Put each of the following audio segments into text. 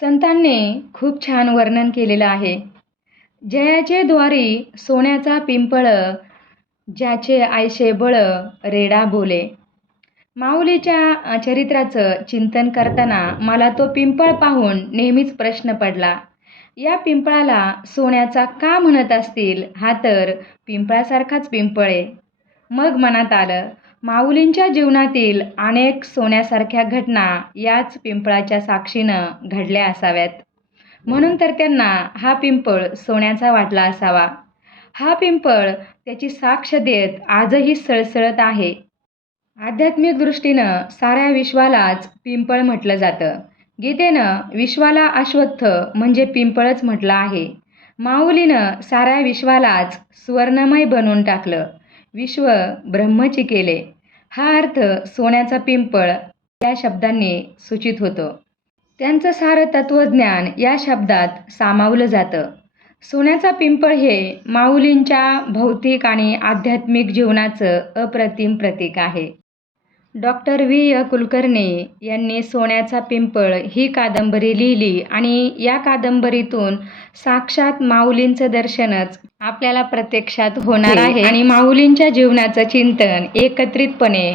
संतांनी खूप छान वर्णन केलेलं आहे. जयाचे द्वारी सोन्याचा पिंपळ, ज्याचे आयशे बळ रेडा बोले. माऊलीच्या चरित्राचं चिंतन करताना मला तो पिंपळ पाहून नेहमीच प्रश्न पडला. या पिंपळाला सोन्याचा का म्हणत असतील? हा तर पिंपळासारखाच पिंपळ आहे. मग मनात आलं, माऊलींच्या जीवनातील अनेक सोन्यासारख्या घटना याच पिंपळाच्या साक्षीनं घडल्या असाव्यात. म्हणून तर त्यांना हा पिंपळ सोन्याचा वाटला असावा. हा पिंपळ त्याची साक्ष देत आजही सळसळत आहे. आध्यात्मिक दृष्टीनं साऱ्या विश्वालाच पिंपळ म्हटलं जातं. गीतेनं विश्वाला अश्वत्थ म्हणजे पिंपळच म्हटलं आहे. माऊलीनं साऱ्या विश्वालाच सुवर्णमय बनवून टाकलं. विश्व ब्रह्मची केले. हा अर्थ सोन्याचा पिंपळ या शब्दांनी सूचित होतो. त्यांचं सारं तत्त्वज्ञान या शब्दात सामावलं जातं. सोन्याचा पिंपळ हे माऊलींच्या भौतिक आणि आध्यात्मिक जीवनाचं अप्रतिम प्रतीक आहे. Doctor V. कुलकर्णी यांनी सोन्याचा पिंपळ ही कादंबरी लिहिली आणि या कादंबरीतून साक्षात माऊलींचं दर्शनच आपल्याला प्रत्यक्षात होणार आहे आणि माऊलींच्या जीवनाचं चिंतन एकत्रितपणे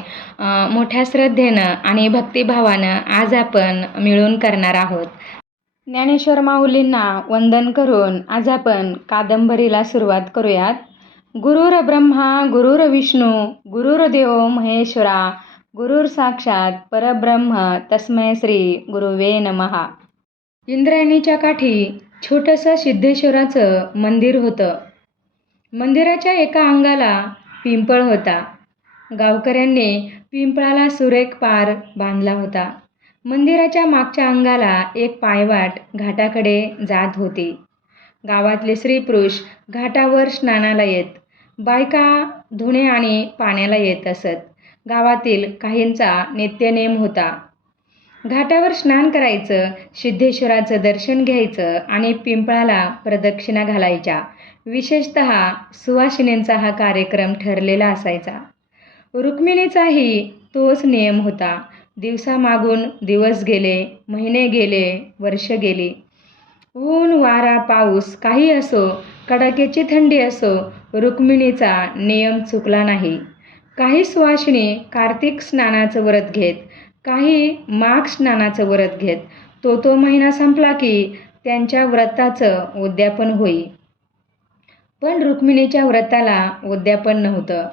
मोठ्या श्रद्धेनं आणि भक्तिभावानं आज आपण मिळून करणार आहोत. ज्ञानेश्वर माऊलींना वंदन करून आज आपण कादंबरीला सुरुवात करूयात. गुरुर ब्रह्मा गुरुर्विष्णू गुरुर्देव महेश्वरा गुरुर साक्षात परब्रह्म तस्मै श्री गुरुवे नमः. इंद्रायणीच्या काठी छोटंसं सिद्धेश्वराचं मंदिर होतं. मंदिराच्या एका अंगाला पिंपळ होता. गावकऱ्यांनी पिंपळाला सुरेख पार बांधला होता. मंदिराच्या मागच्या अंगाला एक पायवाट घाटाकडे जात होती. गावातले स्त्री-पुरुष घाटावर स्नानाला येत. बायका धुणे आणि पाण्याला येत असत. गावातील काहींचा नित्यनेम होता. घाटावर स्नान करायचं, सिद्धेश्वराचं दर्शन घ्यायचं आणि पिंपळाला प्रदक्षिणा घालायच्या. विशेषतः सुवासिनींचा हा कार्यक्रम ठरलेला असायचा. रुक्मिणीचाही तोच नियम होता. दिवसामागून दिवस गेले, महिने गेले, वर्ष गेली. ऊन वारा पाऊस काही असो, कडाक्याची थंडी असो, रुक्मिणीचा नियम चुकला नाही. काही सुवासिनी कार्तिक स्नानाचं व्रत घेत, काही माघ स्नानाचं व्रत घेत. तो महिना संपला की त्यांच्या व्रताचं उद्यापन होई. पण रुक्मिणीच्या व्रताला उद्यापन नव्हतं.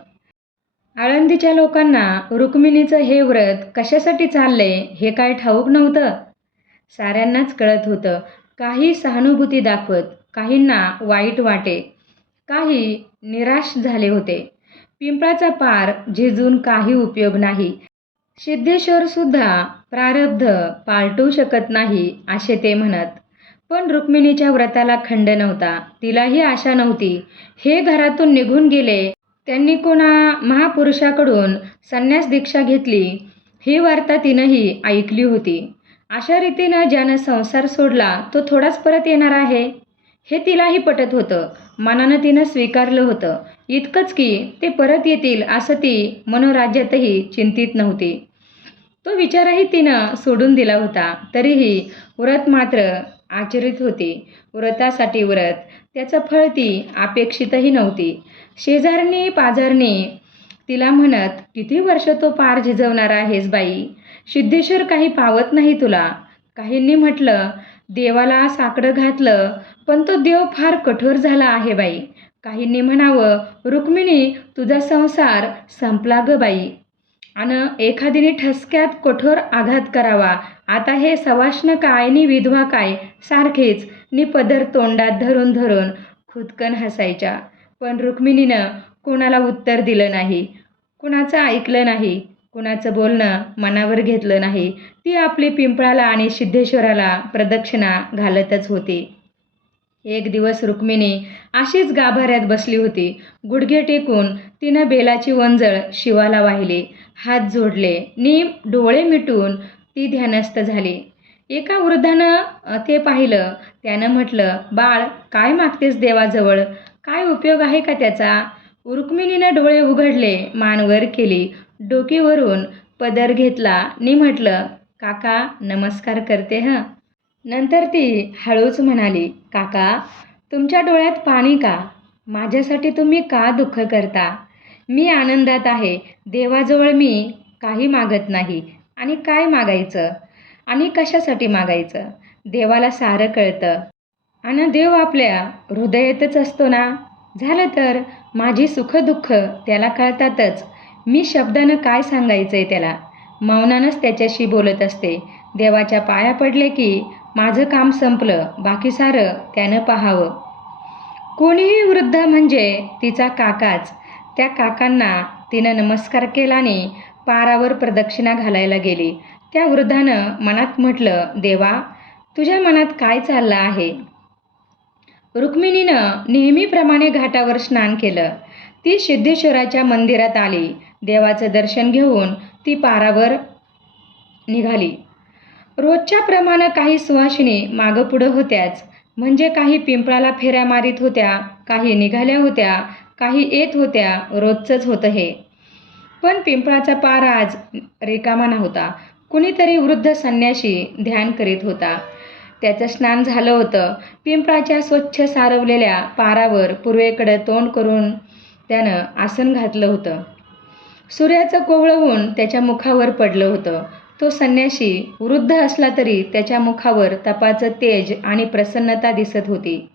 आळंदीच्या लोकांना रुक्मिणीचं हे व्रत कशासाठी चाललंय हे काय ठाऊक नव्हतं. साऱ्यांनाच कळत होतं. काही सहानुभूती दाखवत, काहींना वाईट वाटे, काही निराश झाले होते. पिंपळाचा पार झिजून काही उपयोग नाही. सिद्धेश्वरसुद्धा प्रारब्ध पालटू शकत नाही असे ते म्हणत. पण रुक्मिणीच्या व्रताला खंड नव्हता. तिलाही आशा नव्हती. हे घरातून निघून गेले. त्यांनी कोणा महापुरुषाकडून संन्यास दीक्षा घेतली ही वार्ता तिनंही ऐकली होती. अशा रीतीनं ज्यानं संसार सोडला तो थोडाच परत येणार आहे हे तिलाही पटत होतं. मनानं तिनं स्वीकारलं होतं. इतकंच की ते परत येतील असं ती मनोराज्यातही चिंतित नव्हती. तो विचारही तिनं सोडून दिला होता. तरीही व्रत मात्र आचरित होती. व्रतासाठी व्रत, त्याचं फळ ती अपेक्षितही नव्हती. शेजारणी पाजारणी तिला म्हणत, किती वर्ष तो पार झिजवणार आहेस बाई? सिद्धेश्वर काही पावत नाही तुला. काहींनी म्हटलं, देवाला साकडं घातलं पण तो देव फार कठोर झाला आहे बाई. काहींनी म्हणावं, रुक्मिणी तुझा संसार संपला ग बाई. आणि एखादीने ठसक्यात कठोर आघात करावा. आता हे सवाष्ण काय नि विधवा काय सारखेच नि पदर तोंडात धरून धरून खुदकन हसायच्या. पण रुक्मिणीनं कोणाला उत्तर दिलं नाही, कुणाचं ऐकलं नाही, कुणाचं बोलणं मनावर घेतलं नाही. ती आपली पिंपळाला आणि सिद्धेश्वराला प्रदक्षिणा घालतच होती. एक दिवस रुक्मिणी अशीच गाभाऱ्यात बसली होती. गुडघे टेकून तिनं बेलाची वंजळ शिवाला वाहिली. हात जोडले नि डोळे मिटून ती ध्यानस्थ झाली. एका वृद्धानं ते पाहिलं. त्यानं म्हटलं, बाळ काय मागतेस देवाजवळ? काय उपयोग आहे का त्याचा? रुक्मिणीनं डोळे उघडले, मान वर केली, डोकीवरून पदर घेतला नि म्हटलं, काका नमस्कार करते हं. नंतर ती हळूच म्हणाली, काका, तुमच्या डोळ्यात पाणी का? माझ्यासाठी तुम्ही का दुःख करता? मी आनंदात आहे. देवाजवळ मी काही मागत नाही. आणि काय मागायचं? आणि कशासाठी मागायचं? देवाला सारं कळतं. आणि देव आपल्या हृदयातच असतो ना. झालं तर माझी सुखदुःख त्याला कळतातच. मी शब्दानं काय सांगायचंय त्याला? मौनानंच त्याच्याशी बोलत असते. देवाच्या पाया पडले की माझं काम संपलं. बाकी सारं त्यानं पाहावं. कोणीही वृद्ध म्हणजे तिचा काकाच. त्या काकांना तिनं नमस्कार केला आणि पारावर प्रदक्षिणा घालायला गेली. त्या वृद्धानं मनात म्हटलं, देवा, तुझ्या मनात काय चाललं आहे? रुक्मिणीनं नेहमीप्रमाणे घाटावर स्नान केलं. ती सिद्धेश्वराच्या मंदिरात आली. देवाचं दर्शन घेऊन ती पारावर निघाली. रोजच्या प्रमाणे काही सुवासिनी मागं पुढं होत्याच. म्हणजे काही पिंपळाला फेऱ्या मारीत होत्या, काही निघाल्या होत्या, काही येत होत्या. रोजचंच होतं हे. पण पिंपळाचा पार आज रिकामा नव्हता. कुणीतरी वृद्ध संन्यासी ध्यान करीत होता. त्याचं स्नान झालं होतं. पिंपळाच्या स्वच्छ सारवलेल्या पारावर पूर्वेकडे तोंड करून त्यानं आसन घातलं होतं. सूर्याचं कोवळं ऊन त्याच्या मुखावर पडलं होतं. तो संन्यासी वृद्ध असला तरी त्याच्या मुखावर तपाचं तेज आणि प्रसन्नता दिसत होती.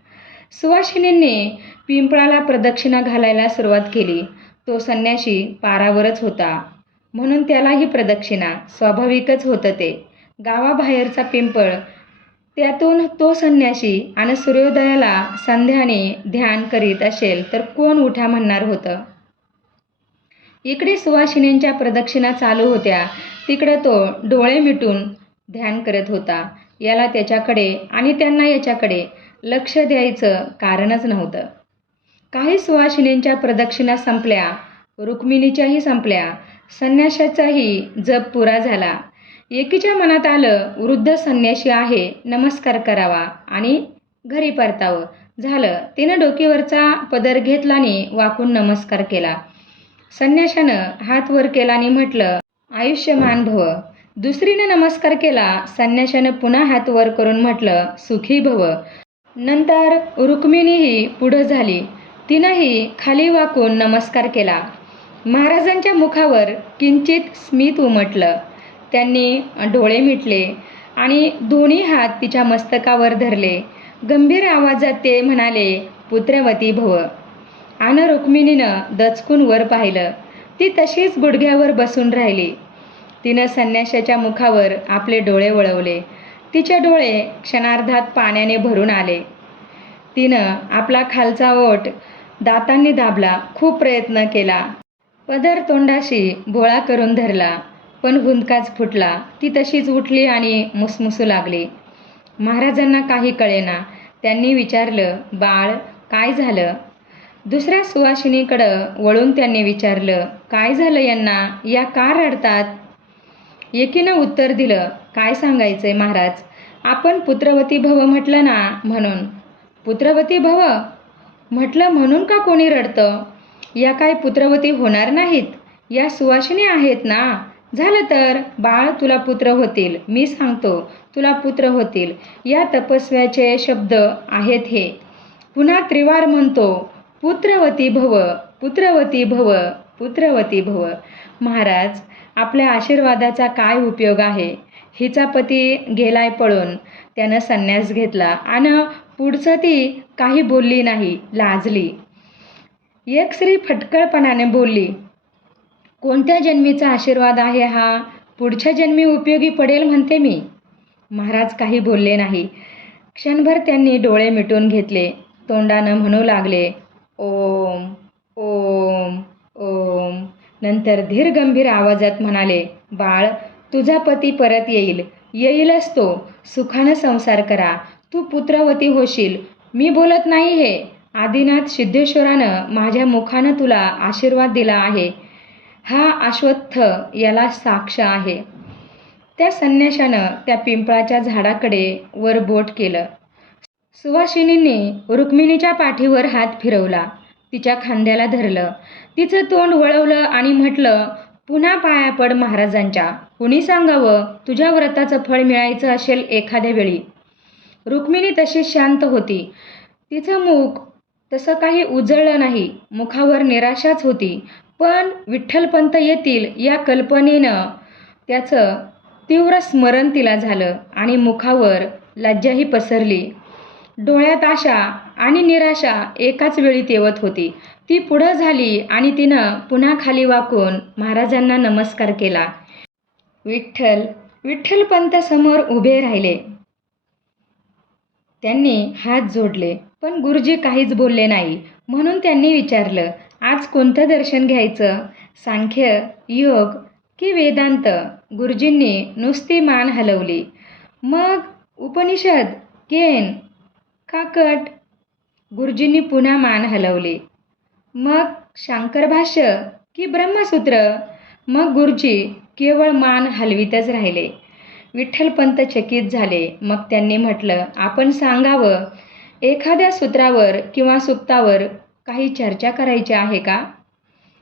सुवासिनींनी पिंपळाला प्रदक्षिणा घालायला सुरुवात केली. तो संन्यासी पारावरच होता म्हणून त्यालाही प्रदक्षिणा. स्वाभाविकच होतं ते. गावाबाहेरचा पिंपळ, त्यातून तो संन्यासी आणि सूर्योदयाला संध्याने ध्यान करीत असेल तर कोण उठा म्हणणार होतं? इकडे सुवासिनींच्या प्रदक्षिणा चालू होत्या, तिकडे तो डोळे मिटून ध्यान करत होता. याला त्याच्याकडे आणि त्यांना याच्याकडे लक्ष द्यायचं कारणच नव्हतं. काही सुवासिनींच्या प्रदक्षिणा संपल्या, रुक्मिणीच्याही संपल्या, संन्याशाचाही जप पुरा झाला. एकीच्या मनात आलं, वृद्ध संन्यासी आहे, नमस्कार करावा आणि घरी परतावं. झालं. तिनं डोकीवरचा पदर घेतला आणि वाकून नमस्कार केला. संन्याशानं हात वर केला आणि म्हटलं, आयुष्यमान भव. दुसरीनं नमस्कार केला. संन्याशानं पुन्हा हात वर करून म्हटलं, सुखी भव. नंतर रुक्मिणीही पुढं झाली. तिनंही खाली वाकून नमस्कार केला. महाराजांच्या मुखावर किंचित स्मित उमटलं. त्यांनी डोळे मिटले आणि दोन्ही हात तिच्या मस्तकावर धरले. गंभीर आवाजात ते म्हणाले, पुत्रवती भव. आणि रुक्मिणीनं दचकून वर पाहिलं. ती तशीच गुडघ्यावर बसून राहिली. तिनं संन्याशाच्या मुखावर आपले डोळे वळवले. तिचे डोळे क्षणार्धात पाण्याने भरून आले. तिनं आपला खालचा ओठ दातांनी दाबला. खूप प्रयत्न केला. पदर तोंडाशी बोळा करून धरला, पण हुंदकाच फुटला. ती तशीच उठली आणि मुसमुसू लागली. महाराजांना काही कळेना. त्यांनी विचारलं, बाळ, काय झालं? दुसऱ्या सुवासिनीकडं वळून त्यांनी विचारलं, काय झालं यांना? या का रडतात? एकीनं उत्तर दिलं, काय सांगायचंय महाराज, आपण पुत्रवती भव म्हटलं ना म्हणून. पुत्रवती भव म्हटलं म्हणून का कोणी रडतं? या काय पुत्रवती होणार नाहीत? या सुवासिनी आहेत ना. झालं तर बाळ, तुला पुत्र होतील. मी सांगतो, तुला पुत्र होतील. या तपस्व्याचे शब्द आहेत हे. पुन्हा त्रिवार म्हणतो, पुत्रवती भव, पुत्रवती भव, पुत्रवती भव. महाराज, आपल्या आशीर्वादाचा काय उपयोग आहे? हिचा पती गेलाय पळून. त्यानं संन्यास घेतला आणि पुढचं ती काही बोलली नाही, लाजली. एक स्त्री फटकळपणाने बोलली, कोणत्या जन्मीचा आशीर्वाद आहे हा? पुढच्या जन्मी उपयोगी पडेल म्हणते मी. महाराज काही बोलले नाही. क्षणभर त्यांनी डोळे मिटून घेतले. तोंडानं म्हणू लागले, ओम ओम ओम. नंतर धीर गंभीर आवाजात म्हणाले, बाळ, तुझा पती परत येईल. येईलच तो. सुखानं संसार करा. तू पुत्रवती होशील. मी बोलत नाही हे. आदिनाथ सिद्धेश्वरानं माझ्या मुखानं तुला आशीर्वाद दिला आहे. हा अश्वत्थ याला साक्ष आहे. त्या संन्याशानं त्या पिंपळाच्या झाडाकडे वर बोट केलं. सुवासिनींनी रुक्मिणीच्या पाठीवर हात फिरवला. तिच्या खांद्याला धरलं. तिचं तोंड वळवलं आणि म्हटलं, पुन्हा पाया पड महाराजांच्या. कुणी सांगावं, तुझ्या व्रताचं फळ मिळायचं असेल एखाद्या वेळी. रुक्मिणी तशी शांत होती. तिचं मुख तसं काही उजळलं नाही. मुखावर निराशाच होती. पण विठ्ठलपंत येतील या कल्पनेनं त्याचं तीव्र स्मरण तिला झालं आणि मुखावर लज्जाही पसरली. डोळ्यात आशा आणि निराशा एकाच वेळी तेवत होती. ती पुढं झाली आणि तिनं पुन्हा खाली वाकून महाराजांना नमस्कार केला. विठ्ठलपंत समोर उभे राहिले. त्यांनी हात जोडले, पण गुरुजी काहीच बोलले नाही. म्हणून त्यांनी विचारलं, आज कोणतं दर्शन घ्यायचं? सांख्य, योग की वेदांत? गुरुजींनी नुसती मान हलवली. मग उपनिषद, केन का कट? गुरुजींनी पुन्हा मान हलवली. मग शांकरभाष्य की ब्रह्मसूत्र? मग गुरुजी केवळ मान हलवीतच राहिले. विठ्ठलपंत चकित झाले. मग त्यांनी म्हटलं, आपण सांगावं, एखाद्या सूत्रावर किंवा सूक्तावर काही चर्चा करायची आहे का?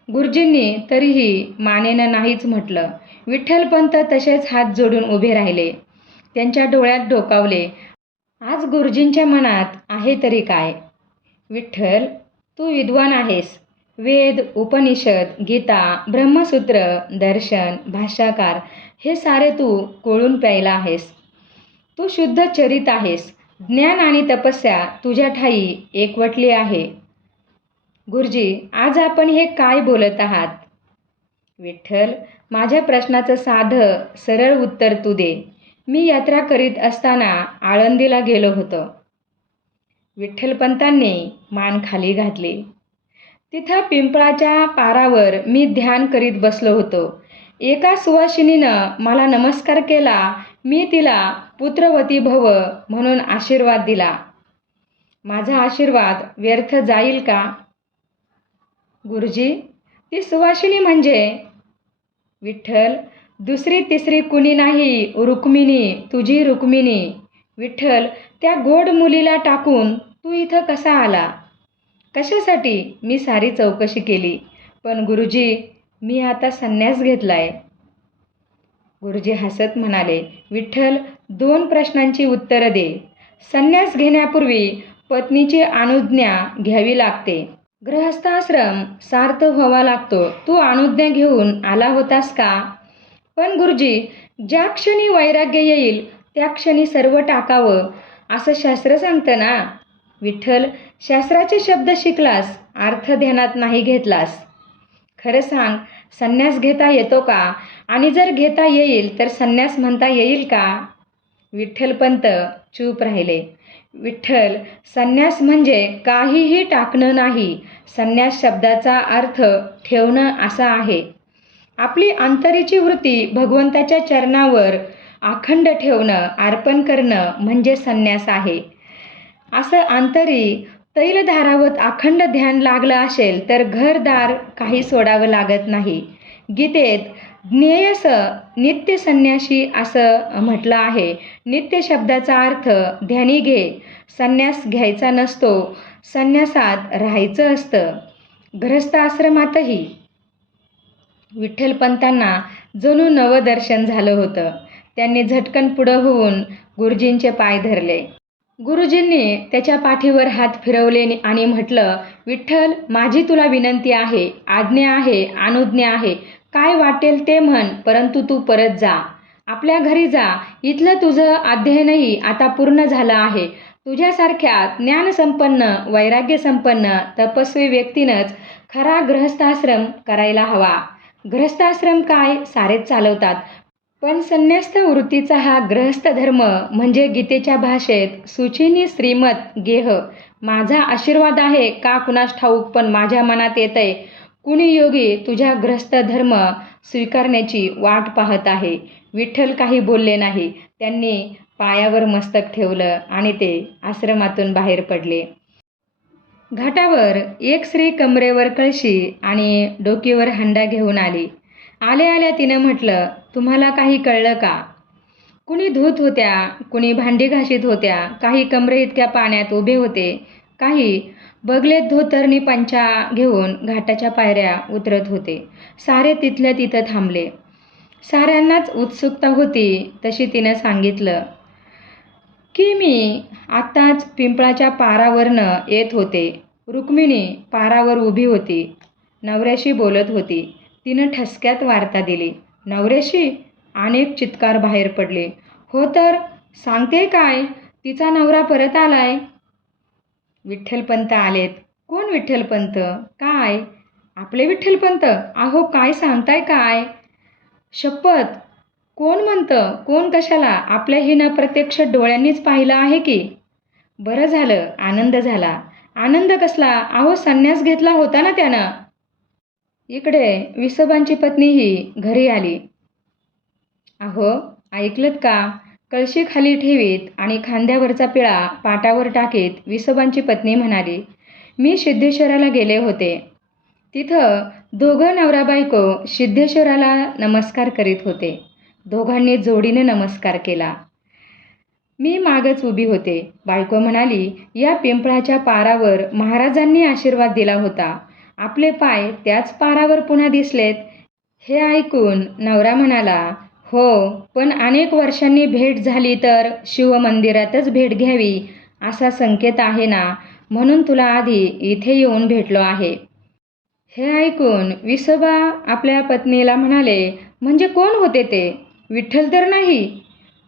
गुरुजींनी तरीही मानेनं नाहीच म्हटलं. विठ्ठलपंत तसेच हात जोडून उभे राहिले. त्यांच्या डोळ्यात डोकावले. आज गुरुजींच्या मनात आहे तरी काय? विठ्ठल, तू विद्वान आहेस. वेद, उपनिषद, गीता, ब्रह्मसूत्र, दर्शन, भाष्यकार हे सारे तू कोळून प्यायला आहेस. तू शुद्ध चरित आहेस. ज्ञान आणि तपस्या तुझ्या ठायी एकवटली आहे. गुरुजी, आज आपण हे काय बोलत आहात? विठ्ठल, माझ्या प्रश्नाचं साधं सरळ उत्तर तू दे. मी यात्रा करीत असताना आळंदीला गेलो होतो. विठ्ठलपंतांनी मान खाली घातली. तिथं पिंपळाच्या पारावर मी ध्यान करीत बसलो होतो. एका सुवासिनीनं मला नमस्कार केला. मी तिला पुत्रवती भव म्हणून आशीर्वाद दिला. माझा आशीर्वाद व्यर्थ जाईल का? गुरुजी, ती सुवासिनी म्हणजे? विठ्ठल, दुसरी तिसरी कुणी नाही, रुक्मिणी, तुझी रुक्मिणी. विठ्ठल, त्या गोड मुलीला टाकून तू इथं कसा आला? कशासाठी? मी सारी चौकशी केली. पण गुरुजी, मी आता संन्यास घेतलाय. गुरुजी हसत म्हणाले, विठ्ठल, 2 प्रश्नांची उत्तरं दे. संन्यास घेण्यापूर्वी पत्नीची अनुज्ञा घ्यावी लागते. गृहस्थाश्रम सार्थ व्हावा लागतो. तू अनुज्ञा घेऊन आला होतास का? पण गुरुजी, ज्या क्षणी वैराग्य येईल त्या क्षणी सर्व टाकावं असं शास्त्र सांगतं ना. विठ्ठल, शास्त्राचे शब्द शिकलास, अर्थ ध्यानात नाही घेतलास. खरं सांग, संन्यास घेता येतो का? आणि जर घेता येईल तर संन्यास म्हणता येईल का? विठ्ठलपंत चूप राहिले. विठ्ठल, संन्यास म्हणजे काहीही टाकणं नाही. संन्यास शब्दाचा अर्थ ठेवणं असा आहे. आपली अंतरीची वृत्ती भगवंताच्या चरणावर अखंड ठेवणं, अर्पण करणं म्हणजे संन्यास आहे. असं अंतरी तैलधारावत अखंड ध्यान लागलं असेल तर घरदार काही सोडावं लागत नाही. गीतेत ज्ञेयस नित्य संन्यासी असं म्हटलं आहे. नित्य शब्दाचा अर्थ ध्यानी घे. संन्यास घ्यायचा नसतो, संन्यासात राहायचं असतं. गृहस्थ आश्रमातही. विठ्ठलपंतांना जणू नवदर्शन झालं होतं. त्यांनी झटकन पुढं होऊन गुरुजींचे पाय धरले. गुरुजींनी त्याच्या पाठीवर हात फिरवले आणि म्हटलं, विठ्ठल, माझी तुला विनंती आहे, आज्ञा आहे, अनुज्ञा आहे. काय वाटेल ते म्हण, परंतु तू परत जा. आपल्या घरी जा. इथलं तुझं अध्ययनही आता पूर्ण झालं आहे. तुझ्यासारख्या ज्ञानसंपन्न, वैराग्यसंपन्न, तपस्वी व्यक्तीनंच खरा गृहस्थाश्रम करायला हवा. गृहस्थाश्रम काय सारेच चालवतात, पण संन्यस्त वृत्तीचा हा गृहस्थ धर्म म्हणजे गीतेच्या भाषेत सुचिनी श्रीमत गेह. माझा आशीर्वाद आहे का कुणास ठाऊक, पण माझ्या मनात येतंय, कुणी योगी तुझ्या गृहस्थ धर्म स्वीकारण्याची वाट पाहत आहे. विठ्ठल काही बोलले नाही. त्यांनी पायावर मस्तक ठेवलं आणि ते आश्रमातून बाहेर पडले. घाटावर एक स्त्री कमरेवर कळशी आणि डोकीवर हंडा घेऊन आली. आल्या आल्या तिनं म्हटलं, तुम्हाला काही कळलं का? कुणी धूत होत्या, कुणी भांडी घाशीत होत्या, काही कमरे इतक्या पाण्यात उभे होते, काही बगलेत धोतरणी पंचा घेऊन घाटाच्या पायऱ्या उतरत होते. सारे तिथल्या तिथं थांबले. साऱ्यांनाच उत्सुकता होती तशी तिनं सांगितलं. की मी आत्ताच पिंपळाच्या पारावरनं येत होते. रुक्मिणी पारावर उभी होती. नवऱ्याशी बोलत होती. तिनं ठसक्यात वार्ता दिली. नवऱ्याशी? अनेक चित्कार बाहेर पडले. हो तर, सांगते काय, तिचा नवरा परत आलाय. विठ्ठलपंत आलेत. कोण विठ्ठलपंत? काय? आपले विठ्ठलपंत? अहो काय सांगताय काय? शपथ! कोण म्हणतं? कोण कशाला? आपल्या हिनं प्रत्यक्ष डोळ्यांनीच पाहिलं आहे की. बरं झालं, आनंद झाला. आनंद कसला? अहो संन्यास घेतला होता ना त्यानं. इकडे विसोबांची पत्नीही घरी आली. अहो ऐकलत का? कळशी खाली ठेवीत आणि खांद्यावरचा पिळा पाटावर टाकीत विसोबांची पत्नी म्हणाली, मी सिद्धेश्वराला गेले होते. तिथं दोघं नवरा बायको सिद्धेश्वराला नमस्कार करीत होते. दोघांनी जोडीने नमस्कार केला. मी मागच उभी होते. बायको म्हणाली, या पिंपळाच्या पारावर महाराजांनी आशीर्वाद दिला होता. आपले पाय त्याच पारावर पुन्हा दिसलेत. हे ऐकून नवरा म्हणाला, हो, पण अनेक वर्षांनी भेट झाली तर शिवमंदिरातच भेट घ्यावी असा संकेत आहे ना, म्हणून तुला आधी इथे येऊन भेटलो आहे. हे ऐकून विसोबा आपल्या पत्नीला म्हणाले, म्हणजे कोण होते ते? विठ्ठल तर नाही?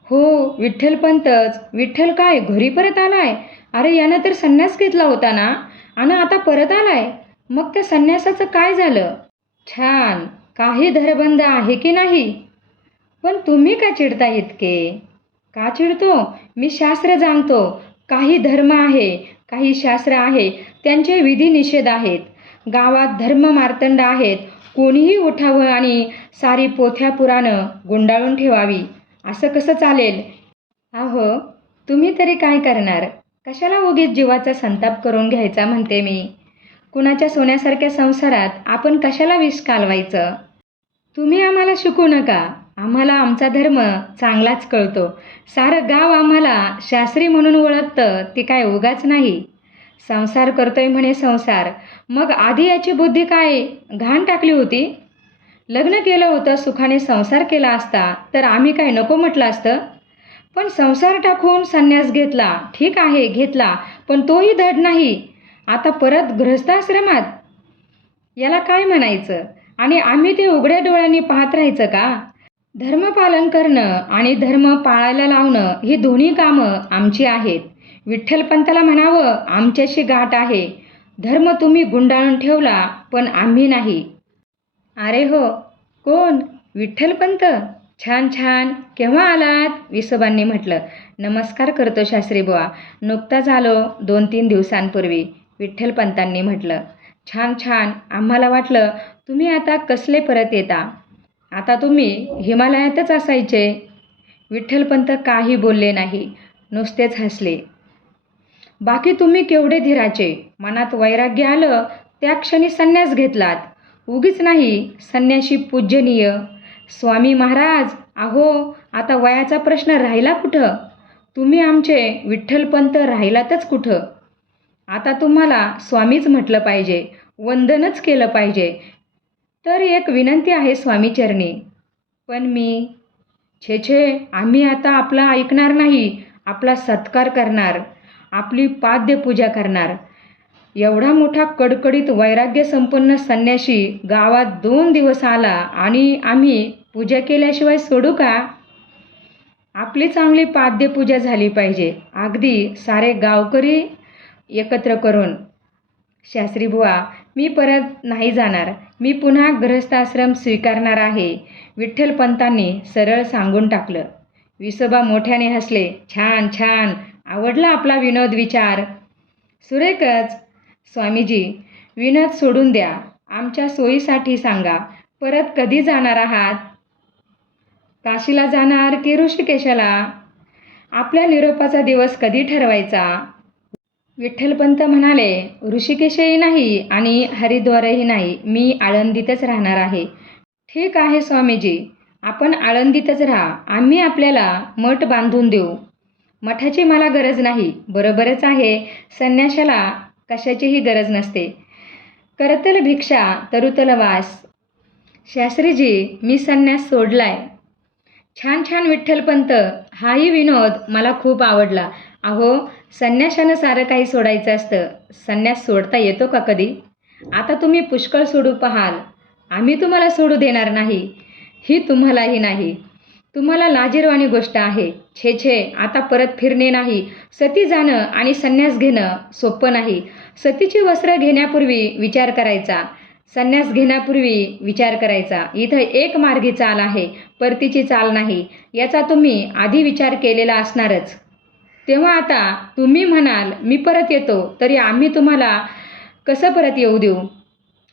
हो, विठ्ठलपंतच. विठ्ठल काय घरी परत आलाय? अरे यानं तर संन्यास घेतला होता ना, आणि आता परत आलाय. मग त्या संन्यासाचं काय झालं? छान. काही धरबंद आहे की नाही? पण तुम्ही का चिडता इतके? का चिडतो? मी शास्त्र जाणतो. काही धर्म आहे, काही शास्त्र आहे, त्यांचे विधी निषेध आहेत. गावात धर्म मार्तंड आहेत. कोणीही उठावं आणि सारी पोथ्या पुराणं गुंडाळून ठेवावी. असं कसं चालेल? अहो तुम्ही तरी काय करणार? कशाला उगीच जीवाचा संताप करून घ्यायचा म्हणते मी. कुणाच्या सोन्यासारख्या संसारात आपण कशाला विष कालवायचं? तुम्ही आम्हाला शिकू नका. आम्हाला आमचा धर्म चांगलाच कळतो. सारं गाव आम्हाला शास्त्री म्हणून ओळखतं, ते काय उगाच नाही. संसार करतोय म्हणे संसार. मग आधी याची बुद्धी काय घाण टाकली होती? लग्न केलं होतं, सुखाने संसार केला असता तर आम्ही काय नको म्हटलं असतं? पण संसार टाकून संन्यास घेतला. ठीक आहे घेतला, पण तोही धड नाही. आता परत गृहस्थाश्रमात. याला काय म्हणायचं? आणि आम्ही ते उघड्या डोळ्यांनी पाहत राहायचं का? धर्मपालन करणं आणि धर्म पाळायला लावणं ही दोन्ही कामं आमची आहेत. विठ्ठलपंताला म्हणावं, आमच्याशी गाठ आहे. धर्म तुम्ही गुंडाळून ठेवला, पण आम्ही नाही. अरे हो, कोण? विठ्ठलपंत? छान छान. केव्हा आलात? विसोबांनी म्हटलं. नमस्कार करतो शास्त्रीबुवा. नुकताच आलो 2-3 दिवसांपूर्वी. विठ्ठलपंतांनी म्हटलं. छान छान. आम्हाला वाटलं तुम्ही आता कसले परत येता. आता तुम्ही हिमालयातच असायचे. विठ्ठलपंत काही बोलले नाही, नुसतेच हसले. बाकी तुम्ही केवढे धीराचे. मनात वैराग्य आलं त्या क्षणी संन्यास घेतलात. उगीच नाही, संन्याशी पूज्यनीय. स्वामी महाराज, अहो आता वयाचा प्रश्न राहिला कुठं? तुम्ही आमचे विठ्ठलपंत राहिलातच कुठं? आता तुम्हाला स्वामीच म्हटलं पाहिजे, वंदनच केलं पाहिजे. तर एक विनंती आहे स्वामीचरणी. पण मी? छे छे, आम्ही आता आपला ऐकणार नाही. आपला सत्कार करणार, आपली पाद्यपूजा करणार. एवढा मोठा कडकडीत वैराग्य संपन्न संन्याशी गावात 2 दिवस आला आणि आम्ही पूजा केल्याशिवाय सोडू का? आपली चांगली पाद्यपूजा झाली पाहिजे, अगदी सारे गावकरी एकत्र करून. शास्त्रीबुवा, मी परत नाही जाणार. मी पुन्हा गृहस्थाश्रम स्वीकारणार आहे. विठ्ठलपंतांनी सरळ सांगून टाकलं. विसोबा मोठ्याने हसले. छान छान. आवडला आपला विनोद विचार. सुरेखच. स्वामीजी, विनोद सोडून द्या. आमच्या सोयीसाठी सांगा. परत कधी जाणार आहात? काशीला जाणार की ऋषिकेशाला? आपल्या निरोपाचा दिवस कधी ठरवायचा? विठ्ठलपंत म्हणाले, ऋषिकेशही नाही आणि हरिद्वारही नाही. मी आळंदीतच राहणार आहे. ठीक आहे स्वामीजी, आपण आळंदीतच राहा. आम्ही आपल्याला मठ बांधून देऊ. मठाची मला गरज नाही. बरोबरच आहे, संन्याशाला कशाचीही गरज नसते. करतल भिक्षा तरुतल वास. शास्त्रीजी, मी संन्यास सोडलाय. छान छान विठ्ठलपंत, हाही विनोद मला खूप आवडला. अहो, संन्याशानं सारं काही सोडायचं असतं. संन्यास सोडता येतो का कधी? आता तुम्ही पुष्कळ सोडू पाहाल. आम्ही तुम्हाला सोडू देणार नाही. ही तुम्हालाही नाही. तुम्हाला लाजिरवाणी गोष्ट आहे. छे छे, आता परत फिरणे नाही. सती जाणं आणि संन्यास घेणं सोपं नाही. सतीची वस्त्र घेण्यापूर्वी विचार करायचा. संन्यास घेण्यापूर्वी विचार करायचा. इथं एक मार्गी चाल आहे, परतीची चाल नाही. याचा तुम्ही आधी विचार केलेला असणारच. तेव्हा आता तुम्ही म्हणाल मी परत येतो, तरी आम्ही तुम्हाला कसं परत येऊ देऊ?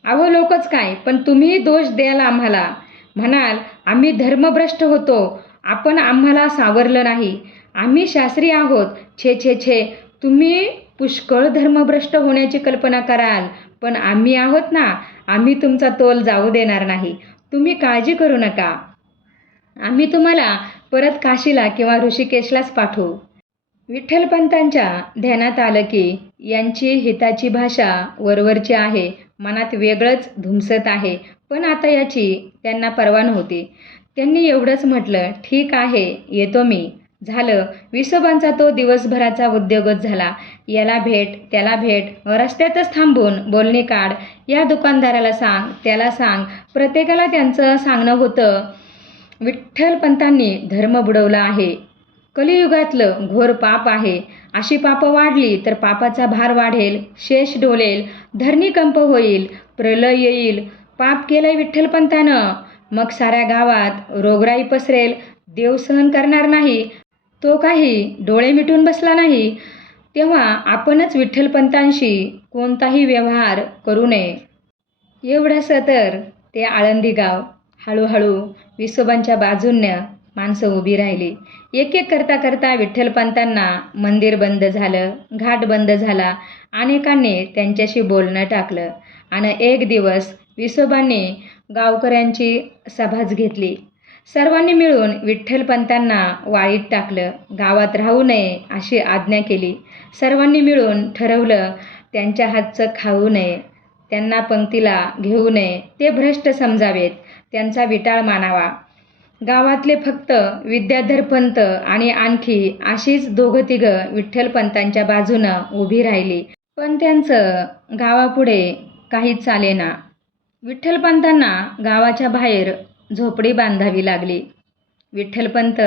अहो लोकच काय, पण तुम्ही दोष द्याल आम्हाला. म्हणाल आम्ही धर्मभ्रष्ट होतो, आपण आम्हाला सावरलं नाही. आम्ही शास्त्री आहोत. छे छे छे, तुम्ही पुष्कळ धर्मभ्रष्ट होण्याची कल्पना कराल, पण आम्ही आहोत ना, आम्ही तुमचा तोल जाऊ देणार नाही. तुम्ही काळजी करू नका. आम्ही तुम्हाला परत काशीला किंवा ऋषिकेशलाच पाठवू. विठ्ठलपंतांच्या ध्यानात आलं की यांची हिताची भाषा वरवरची आहे, मनात वेगळंच धुमसत आहे. पण आता याची त्यांना पर्वा नव्हती. त्यांनी एवढंच म्हटलं, ठीक आहे, येतो मी. झालं. विसोबांचा तो दिवसभराचा उद्योगच झाला. याला भेट, त्याला भेट, रस्त्यातच थांबून बोलणी काढ, या दुकानदाराला सांग, त्याला सांग. प्रत्येकाला त्यांचं सांगणं होतं. विठ्ठलपंतांनी धर्म बुडवला आहे. कलियुगातलं घोर पाप आहे. अशी पापं वाढली तर पापाचा भार वाढेल, शेष डोलेल, धरणीकंप होईल, प्रलय येईल. पाप केलंय विठ्ठलपंतानं, मग साऱ्या गावात रोगराई पसरेल. देव सहन करणार नाही. तो काही डोळे मिटून बसला नाही. तेव्हा आपणच विठ्ठलपंतांशी कोणताही व्यवहार करू नये. एवढंसं तर ते आळंदी गाव. हळूहळू विसोबांच्या बाजूनं माणसं उभी राहिली. एक एक करता करता विठ्ठलपंतांना मंदिर बंद झालं, घाट बंद झाला. अनेकांनी त्यांच्याशी बोलणं टाकलं. आणि एक दिवस विसोबांनी गावकऱ्यांची सभाच घेतली. सर्वांनी मिळून विठ्ठलपंतांना वाळीत टाकलं. गावात राहू नये अशी आज्ञा केली. सर्वांनी मिळून ठरवलं त्यांच्या हातचं खाऊ नये, त्यांना पंक्तीला घेऊ नये, ते भ्रष्ट समजावेत, त्यांचा विटाळ मानावा. गावातले फक्त विद्याधरपंत आणि आणखी अशीच दोघं तिघं विठ्ठलपंतांच्या बाजूनं उभी राहिली. पण त्यांचं गावापुढे काहीच चालेना. विठ्ठलपंतांना गावाच्या बाहेर झोपडी बांधावी लागली. विठ्ठलपंत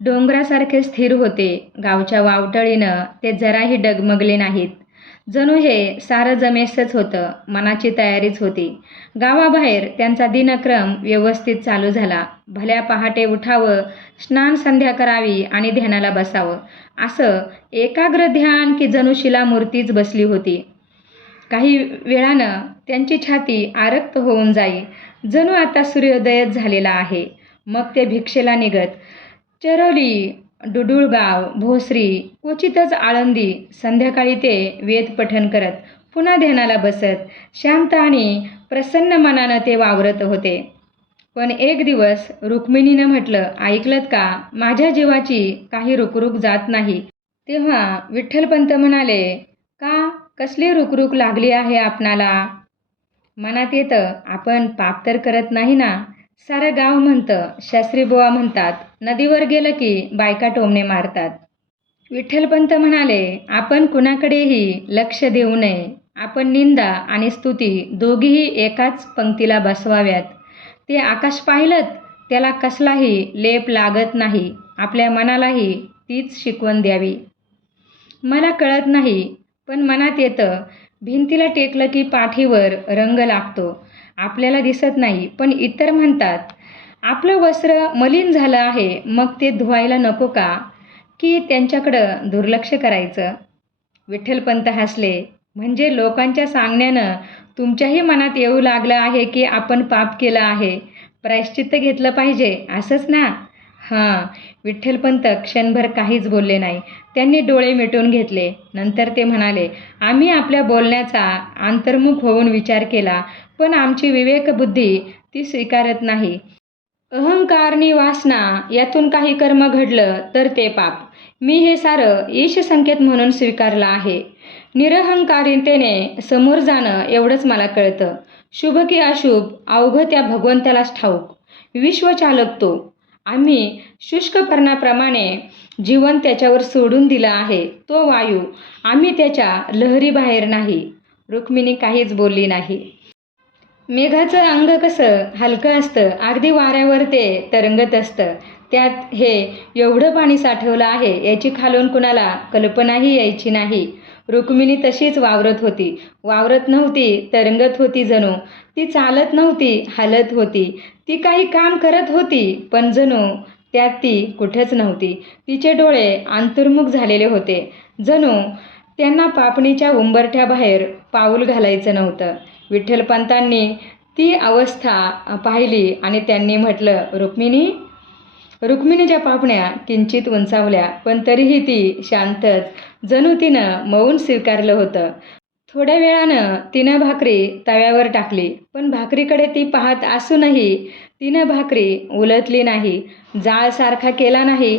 डोंगरासारखे स्थिर होते. गावच्या वावटळीनं ते जराही डगमगले नाहीत. जणू हे सारं जमेसच होतं. मनाची तयारीच होती. गावाबाहेर त्यांचा दिनक्रम व्यवस्थित चालू झाला. भल्या पहाटे उठावं, स्नान संध्या करावी आणि ध्यानाला बसावं. असं एकाग्र ध्यान की जणू शिलामूर्तीच बसली होती. काही वेळानं त्यांची छाती आरक्त होऊन जाई, जणू आता सूर्योदयच झालेला आहे. मग ते भिक्षेला निघत. चरोली, डुडुळगाव, भोसरी, क्वचितच आळंदी. संध्याकाळी ते वेद पठण करत पुन्हा ध्यानाला बसत. शांत आणि प्रसन्न मनानं ते वावरत होते. पण एक दिवस रुक्मिणीनं म्हटलं, ऐकलत का, माझ्या जीवाची काही रुकरुक जात नाही. तेव्हा विठ्ठलपंत म्हणाले, का, कसली रुकरुक लागली आहे आपणाला? मनात येतं, आपण पाप तर करत नाही ना. सारं गाव म्हणतं, शास्त्रीबुवा म्हणतात, नदीवर गेलं की बायका टोमणे मारतात. विठ्ठलपंत म्हणाले, आपण कुणाकडेही लक्ष देऊ नये. आपण निंदा आणि स्तुती दोघीही एकाच पंक्तीला बसवाव्यात. ते आकाश पाहिलं, त्याला कसलाही लेप लागत नाही. आपल्या मनालाही तीच शिकवण द्यावी. मला कळत नाही, पण मनात येतं, भिंतीला टेकलं की पाठीवर रंग लागतो. आपल्याला दिसत नाही, पण इतर म्हणतात. आपलं वस्त्र मलिन झालं आहे, मग ते धुवायला नको का, की त्यांच्याकडं दुर्लक्ष करायचं? विठ्ठलपंत हसले. म्हणजे लोकांच्या सांगण्यानं तुमच्याही मनात येऊ लागलं आहे की आपण पाप केलं आहे, प्रायश्चित्त घेतलं पाहिजे, असंच ना? हां. विठ्ठलपंत क्षणभर काहीच बोलले नाही. त्यांनी डोळे मिटून घेतले. नंतर ते म्हणाले, आम्ही आपल्या बोलण्याचा अंतर्मुख होऊन विचार केला, पण आमची विवेकबुद्धी ती स्वीकारत नाही. अहंकारनी वासना यातून काही कर्म घडलं तर ते पाप. मी हे सारं ईश संकेत म्हणून स्वीकारलं आहे. निरहंकारितेने समोर जाणं एवढंच मला कळतं. शुभ की अशुभ अवघं त्या भगवंतालाच ठाऊक. विश्वचालक तो. आम्ही शुष्कपर्णाप्रमाणे जीवन त्याच्यावर सोडून दिलं आहे. तो वायू, आम्ही त्याच्या लहरीबाहेर नाही. रुक्मिणी काहीच बोलली नाही. मेघाचं अंग कसं हलकं असतं, अगदी वाऱ्यावर ते तरंगत असतं. त्यात हे एवढं पाणी साठवलं आहे याची खालून कुणाला कल्पनाही यायची नाही. रुक्मिणी तशीच वावरत होती. वावरत नव्हती, तरंगत होती जणू. ती चालत नव्हती, हलत होती. ती काही काम करत होती, पण जणू त्यात ती कुठेच नव्हती. तिचे डोळे अंतर्मुख झालेले होते. जणू त्यांना पापणीच्या उंबरठ्याबाहेर पाऊल घालायचं नव्हतं. विठ्ठलपंतांनी ती अवस्था पाहिली आणि त्यांनी म्हटलं, रुक्मिणी. रुक्मिणीच्या पापण्या किंचित उंचावल्या, पण तरीही ती शांतच, जणू तिनं मौन स्वीकारलं होतं. थोड्या वेळानं तिनं भाकरी तव्यावर टाकली, पण भाकरीकडे ती पाहत असूनही तिनं भाकरी उलटली नाही, जाळ सारखा केला नाही.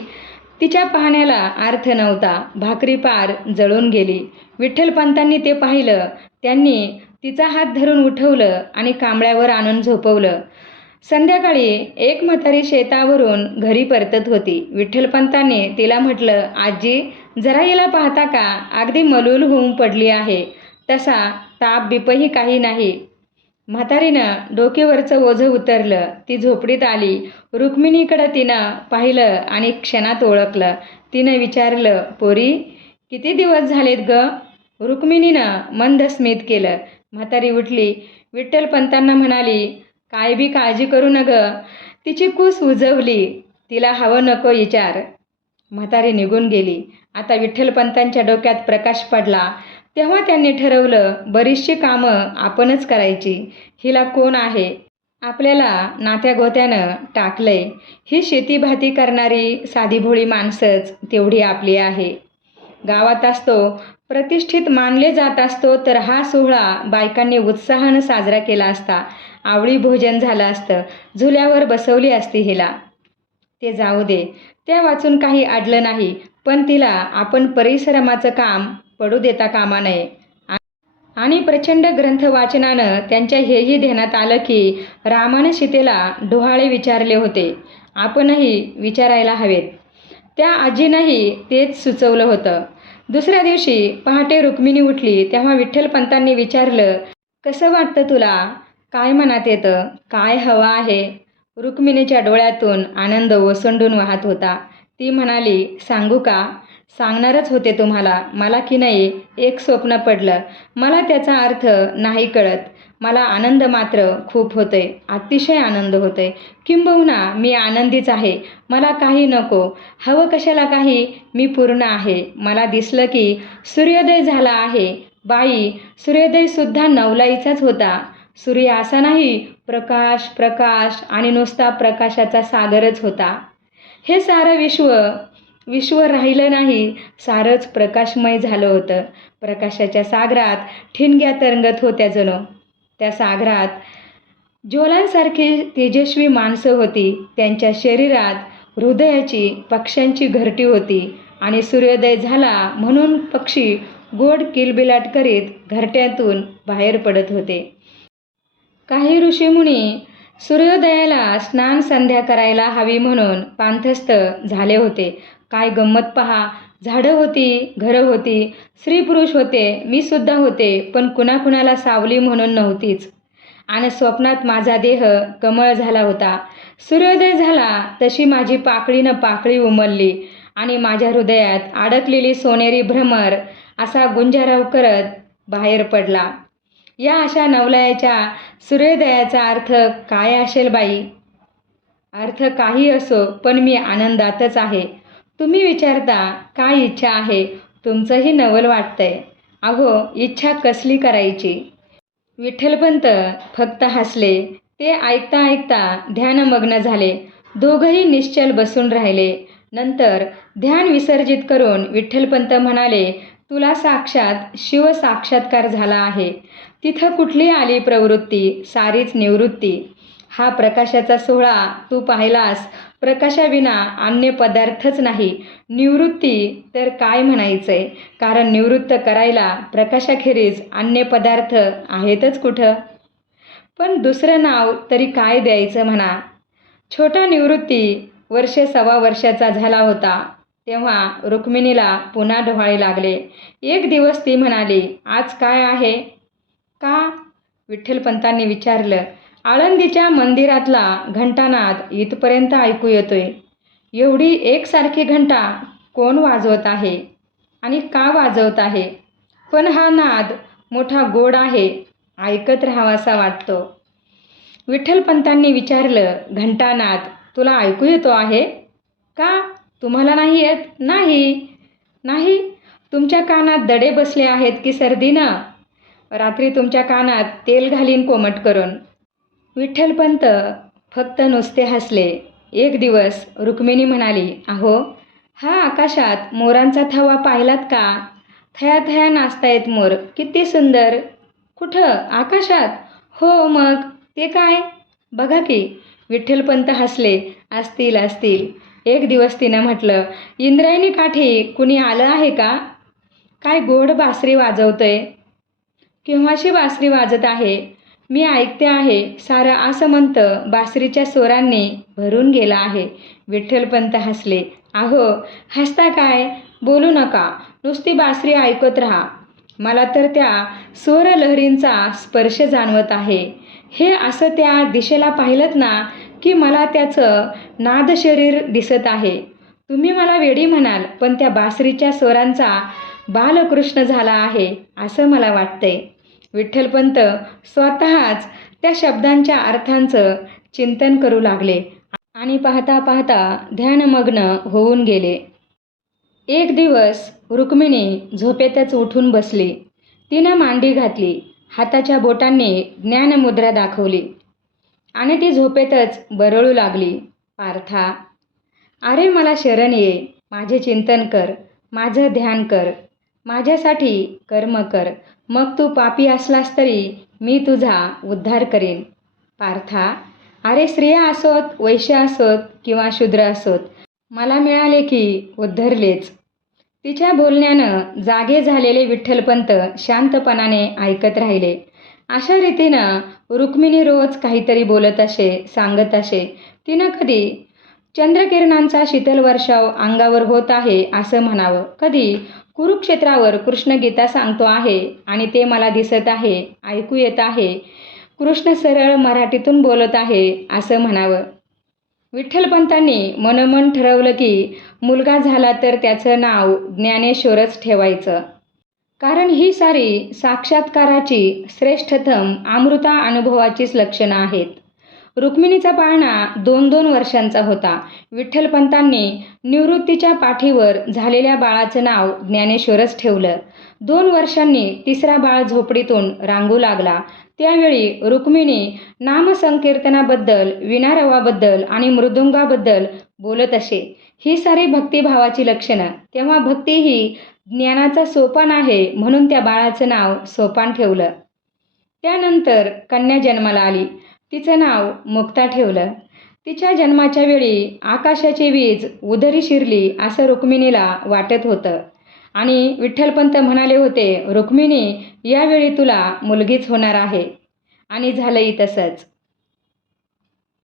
तिच्या पाहण्याला अर्थ नव्हता. भाकरी पार जळून गेली. विठ्ठलपंतांनी ते पाहिलं. त्यांनी तिचा हात धरून उठवलं आणि कांबळ्यावर आणून झोपवलं. संध्याकाळी एक म्हातारी शेतावरून घरी परतत होती. विठ्ठलपंतांनी तिला म्हटलं, आजी, जरा हिला पाहता का? अगदी मलूल होऊन पडली आहे. तसा ताप बिपही काही नाही. म्हातारीनं डोकेवरचं ओझं उतरलं. ती झोपडीत आली. रुक्मिणीकडं तिनं पाहिलं आणि क्षणात ओळखलं. तिनं विचारलं, पोरी, किती दिवस झालेत ग? रुक्मिणीनं मंद स्मित केलं. म्हातारी उठली. विठ्ठलपंतांना म्हणाली, काय बी काळजी करू न ग. तिची कूस उजवली. तिला हवं नको विचार. म्हातारी निघून गेली. आता विठ्ठलपंतांच्या डोक्यात प्रकाश पडला. तेव्हा त्यांनी ठरवलं, बरीचशी कामं आपणच करायची. हिला कोण आहे? आपल्याला नात्यागोत्यानं टाकलंय. ही शेतीभाती करणारी साधीभोळी माणसंच तेवढी आपली आहे. गावात असतो, प्रतिष्ठित मानले जात असतो, तर हा सोहळा बायकांनी उत्साहानं साजरा केला असता. आवळी भोजन झालं असतं. झुल्यावर बसवली असती हिला. ते जाऊ दे, त्या वाचून काही अडलं नाही, पण तिला आपण परिश्रमाचं काम पडू देता कामा नये. आणि प्रचंड ग्रंथ वाचनानं त्यांच्या हेही ध्यानात आलं की रामानं सीतेला डोहाळे विचारले होते. आपणही विचारायला हवेत. त्या आजीनंही तेच सुचवलं होतं. दुसऱ्या दिवशी पहाटे रुक्मिणी उठली. तेव्हा विठ्ठलपंतांनी विचारलं, कसं वाटतं तुला? काय मनात येतं? काय हवं आहे? रुक्मिणीच्या डोळ्यातून आनंद ओसंडून वाहत होता. ती म्हणाली, सांगू का? सांगणारच होते तुम्हाला. मला की नाही एक स्वप्न पडलं. मला त्याचा अर्थ नाही कळत. मला आनंद मात्र खूप होतोय. अतिशय आनंद होतोय. किंबहुना मी आनंदीच आहे. मला काही नको. हवं कशाला काही? मी पूर्ण आहे. मला दिसलं की सूर्योदय झाला आहे. बाई, सूर्योदयसुद्धा नवलाईचाच होता. सूर्य असा नाही, प्रकाश प्रकाश आणि नुसता प्रकाशाचा सागरच होता. हे सारं विश्व राहिलं नाही, सारंच प्रकाशमय झालं होतं. प्रकाशाच्या सागरात ठिणग्या तरंगत होत्या जणू. त्या सागरात ज्वलांसारखी तेजस्वी माणसं होती. त्यांच्या शरीरात हृदयाची पक्ष्यांची घरटी होती आणि सूर्योदय झाला म्हणून पक्षी गोड किलबिलाट करीत घरट्यातून बाहेर पडत होते. काही ऋषीमुनी सूर्योदयाला स्नान संध्या करायला हवी म्हणून पांथस्थ झाले होते. काय गंमत पहा. झाडं होती, घरं होती, स्त्री पुरुष होते, मी सुद्धा होते, पण कुणाकुणाला सावली म्हणून नव्हतीच. आणि स्वप्नात माझा देह कमळ झाला होता. सूर्योदय झाला तशी माझी पाकळीनं पाकळी उमलली आणि माझ्या हृदयात अडकलेली सोनेरी भ्रमर असा गुंजाराव करत बाहेर पडला. या अशा नवलयाच्या सूर्योदयाचा अर्थ काय असेल बाई? अर्थ काही असो, पण मी आनंदातच आहे. तुम्ही विचारता काय इच्छा आहे? तुमचंही नवल वाटतंय. अहो, इच्छा कसली करायची? विठ्ठलपंत फक्त हसले. ते ऐकता ऐकता ध्यानमग्न झाले. दोघंही निश्चल बसून राहिले. नंतर ध्यान विसर्जित करून विठ्ठलपंत म्हणाले, तुला साक्षात शिवसाक्षात्कार झाला आहे. तिथं कुठली आली प्रवृत्ती? सारीच निवृत्ती. हा प्रकाशाचा सोहळा तू पाहिलास. प्रकाशाविना अन्य पदार्थच नाही. निवृत्ती तर काय म्हणायचंय, कारण निवृत्त करायला प्रकाशाखेरीज अन्य पदार्थ आहेतच कुठं? पण दुसरं नाव तरी काय द्यायचं म्हणा. छोटा निवृत्ती वर्षे 1.25 वर्षाचा झाला होता तेव्हा रुक्मिणीला पुन्हा डोहाळे लागले. एक दिवस ती म्हणाली, आज काय आहे? का? विठ्ठलपंतांनी विचारलं. आळंदीच्या मंदिरातला घंटानाद इथपर्यंत ऐकू येतोय. एवढी एकसारखी घंटा कोण वाजवत आहे आणि का वाजवत आहे? पण हा नाद मोठा गोड आहे, ऐकत राहावासा वाटतो. विठ्ठलपंतांनी विचारलं, घंटानाद तुला ऐकू येतो आहे का? तुम्हाला नाही येत? नाही नाही. तुमच्या कानात दडे बसले आहेत की सर्दीनं? रात्री तुमच्या कानात तेल घालीन कोमट करून. विठ्ठलपंत फक्त नुसते हसले. एक दिवस रुक्मिणी म्हणाली, अहो, हा आकाशात मोरांचा थवा पाहिलात का? थया थया नाचतायत मोर, किती सुंदर. कुठं? आकाशात? हो, मग ते काय? बघा की. विठ्ठलपंत हसले. असतील असतील. एक दिवस तिनं म्हटलं, इंद्रायणी काठी कुणी आलं आहे का? काय गोड बासरी वाजवतंय. केव्हाशी बासरी वाजत आहे. मी ऐकते आहे. सारं आसमंत बासरीच्या स्वरांनी भरून गेला आहे. विठ्ठलपंत हसले. अहो, हसता काय? बोलू नका. नुसती बासरी ऐकत राहा. मला तर त्या स्वरलहरींचा स्पर्श जाणवत आहे. हे असं त्या दिशेला पाहिलंत ना की मला त्याचं नादशरीर दिसत आहे. तुम्ही मला वेडी म्हणाल, पण त्या बासरीच्या स्वरांचा बालकृष्ण झाला आहे असं मला वाटतंय. विठ्ठलपंत स्वतःच त्या शब्दांच्या अर्थांचं चिंतन करू लागले आणि पाहता पाहता ध्यानमग्न होऊन गेले. एक दिवस रुक्मिणी झोपेतच उठून बसली. तिनं मांडी घातली. हाताच्या बोटांनी ज्ञानमुद्रा दाखवली आणि ती झोपेतच बरळू लागली. पार्था, अरे मला शरण ये. माझे चिंतन कर. माझं ध्यान कर. माझ्यासाठी कर्म कर. मग तू पापी असलास तरी मी तुझा उद्धार करीन. पार्था, अरे स्त्रिया असोत, वैश्य असोत किंवा शूद्र असोत, मला मिळाले की उद्धरलेच. तिच्या बोलण्यानं जागे झालेले विठ्ठलपंत शांतपणाने ऐकत राहिले. अशा रीतीनं रुक्मिणी रोज काहीतरी बोलत असे, सांगत असे. तिनं कधी चंद्रकिरणांचा शीतल वर्षाव अंगावर होत आहे असं म्हणावं, कधी कुरुक्षेत्रावर कृष्ण गीता सांगतो आहे आणि ते मला दिसत आहे, ऐकू येत आहे. कृष्ण सरळ मराठीतून बोलत आहे असं म्हणावं. विठ्ठलपंतांनी मनोमन ठरवलं की मुलगा झाला तर त्याचं नाव ज्ञानेश्वरच ठेवायचं. कारण ही सारी साक्षात्काराची श्रेष्ठतम अमृता अनुभवाचीच लक्षणं आहेत. रुक्मिणीचा पाळणा 2-2 वर्षांचा होता. विठ्ठलपंतांनी निवृत्तीच्या पाठीवर झालेल्या बाळाचं नाव ज्ञानेश्वरच ठेवलं. 2 वर्षांनी तिसरा बाळ झोपडीतून रांगू लागला. त्यावेळी रुक्मिणी नामसंकीर्तनाबद्दल, विणारवाबद्दल आणि मृदुंगाबद्दल बोलत असे. ही सारी भक्तिभावाची लक्षणं. तेव्हा भक्ती ही ज्ञानाचा सोपान आहे म्हणून त्या बाळाचं नाव सोपान ठेवलं. त्यानंतर कन्या जन्माला आली. तिचं नाव मुक्ता ठेवलं. तिच्या जन्माच्या वेळी आकाशाची वीज उदरी शिरली असं रुक्मिणीला वाटत होतं आणि विठ्ठलपंत म्हणाले होते, रुक्मिणी, यावेळी तुला मुलगीच होणार आहे. आणि झालंही तसंच.